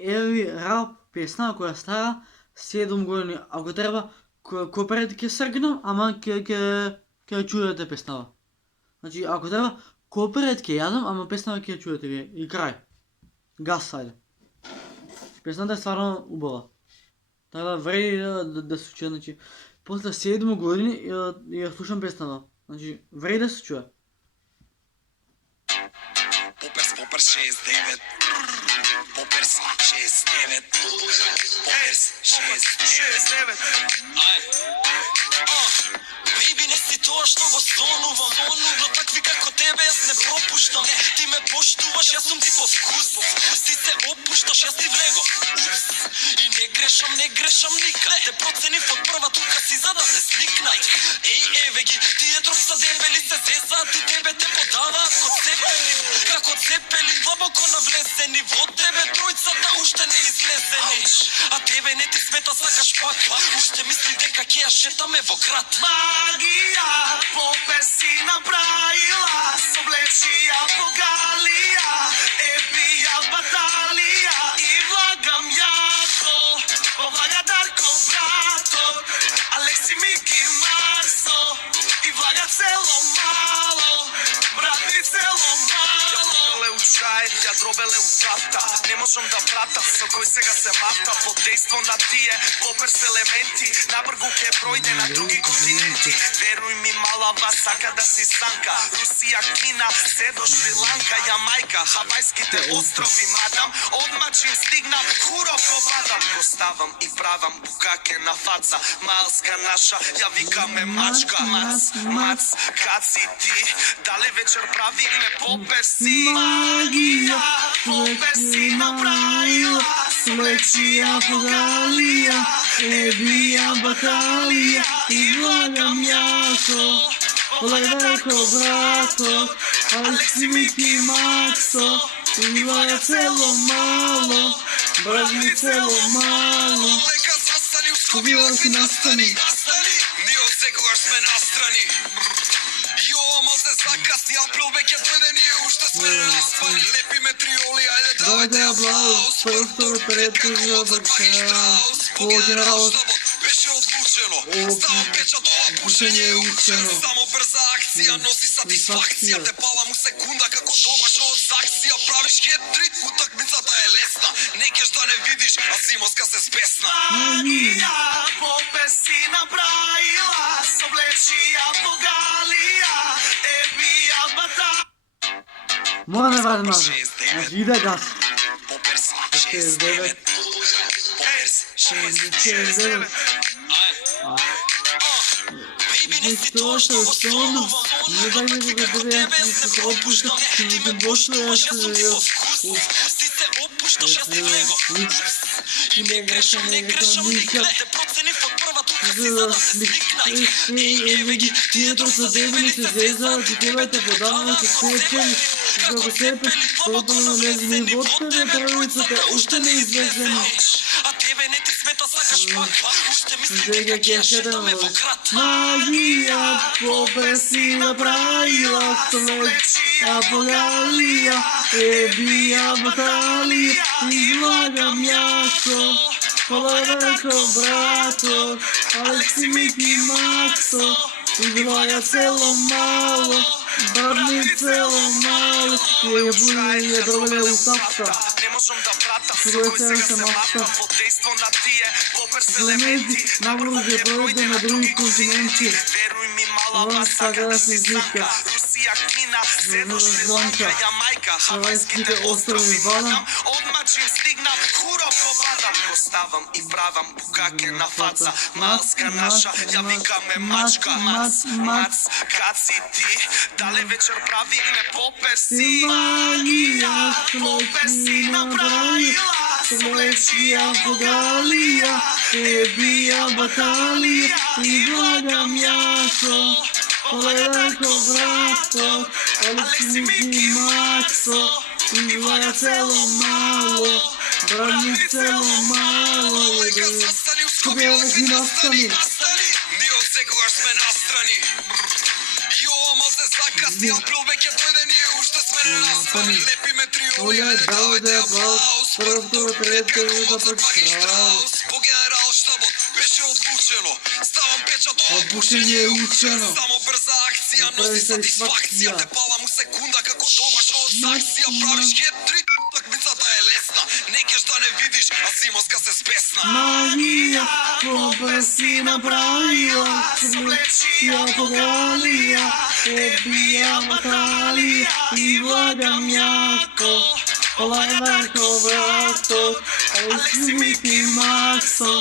Evi rap pjesma koja je stara 7 godini. Ako treba, ko pred ke srgnam, ама ke čujete песнава. Значи, ако треба, ko pred ke jadam, ама песнава ke čujete вие. И край. Газ, ајде. Песната е стварно убава. Така да вреди да се чуе, значи, после 7 години ја слушам песнава. Значи, вреди да се чуе. Поперс 69. Поперс 69. Поперс 69. Baby, не си тоа што го сонувам, но такви како тебе јас не пропуштам. Ти ме поштуваш, јас сум ти по вкус. Ти се опушташ, јас ти влего. И не грешам никад. Те проценив од прва тука си за да се сликнај. Еј, еве ги, тие тројца дебели се зезаат и тебе те подаваат код цепели. Како цепели, длабоко навлезени во тебе тројцата уште не излезени. А тебе не ти смета, сакаш пак. Уште мисли дека ќе ја шетаме во град. Магија, Попер си направила, соблечи ја по Галија, ебија баталија и влагам јако, повлага Дарко брато, Алекси Мики Марсо и влага цело мало, брат ми цело мало. Ја дробеле у тата, не можам да прата со кој сега се мафта под дејство на тие поперс елементи, набргу ке пројде на други континенти. Веруј ми малава, сака да си санка, Русија, Кина, се до Шри-Ланка, Јамајка, Хавајските острови, мадам, одмачим стигнам, хуроко бадам, го ставам и правам букаке на фаца, малска наша, ја викаме мачка, мац, кад си ти, дали вечер правиме поперси? Магија, Попер си направила, соблечи ја по Галија, ебија баталија и влагам јако, повлага Дарко брато, Алекси Мики Максо и влага цело мало, брат ми цело мало. Убила си настани, ние од секогаш сме настрани. Се закасни, април веќе дојде, ние уште сме ненаспани. Лепиме триоли, ајде давајте аплауз. Простор пред за Баги Штраус. Погенералот беше одлучено. Ставам печат, ова пушење е учено. Само брза акција носи сатисфакција. Те пала му секунда како домашно од сакција. Правиш хет-трик, утакмицата е лесна. Не кеш да не видиш, а зимоска се спесна. Магија, Попер си направила, соблечи ја по Галија. Мора да вратим назад. Значи иде газ. Поперс 69. Поперс 69. Не си тоа што го сонувам, не дай ми го тебе, јас не се опуштам, ти ме поштуваш, јас сум ти по вкус. Ти се опушташ, јас ти влего. И не грешам никад. Те проценив од прва тука си за да се сликнај. Еј, еве ги, тие тројца дебели се зезаат и тебе те подаваат код цепели. Како цепели, длабоко навлезени во тебе тројцата уште не излезени. А тебе не ти смета, сакаш пак, уште мисли дека ќе ја шетаме во град. Магија, Попер си направила, соблечи ја по Галија, ебија баталија и влагам јако, повлага Дарко брато, Алекси Мики Максо и влага цело мало, брат ми цело мало. Ја дробеле у тата, не можам да прата со кој сега се мафта под дејство на тие поперс елементи, набргу ке пројде на други континенти. Веруј ми малава, сака да си слика, Русија, Кина, се до Шри-Ланка, Јамајка, Хавајските острови, вадам, одмачим стигнам, хуроко бадам, го ставам и правам букаке на фаца, малска наша, ја викаме мачка, мац, кад си ти, дали вечер правиме поперси? Магија, Попер си направила, соблечи ја по Галија, ебија баталија и влагам јако, повлага Дарко брато, Алекси Мики Максо и влага цело мало, брат ми цело мало. Убила си настани, ние од секогаш сме настрани. се закасни, април веќе дојде, ние уште сме ненаспани. Лепиме триоли, ајде давајте аплауз. предка Robot започва. zapali Strauss, po general Štabot, beše odlučeno. Stavam pečat, Bušenje je učeno. Samo brza akcija, Pravi nosi satisfakcija. satisfakcija. Te pala mu sekunda kako domaš od sankcija. Praviš hat-trick, takmicata je lesna. Nekeš da ne vidiš, a Simonska se spesna. Magija, koper si napravila, Svlečija pogalija, obijam batalija i vlagam jako. Polagako vrato, Aleximiki Maxo,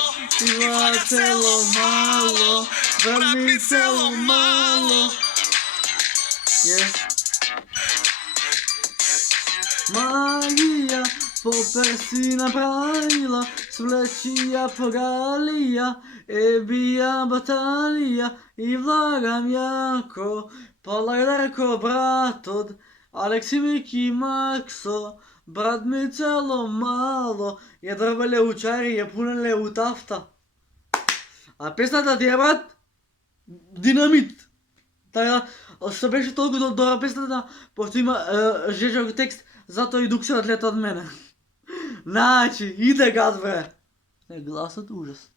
i vlada celo malo, vrni celo malo. Yes. Magija, popper si napravila, Svlečija pogalija, ebija batalija i vlagam jako. Polagako bratod, Aleximiki Maxo, brat mi celo malo, je drvele u čari, je punele u tafta. A pesната ти е, брат, динамит. Така, се беше толкова добра песната, пошто има жежок текст, затоа и дук се отлета од мене. Значи, иде гад, бре. Гласът ужас.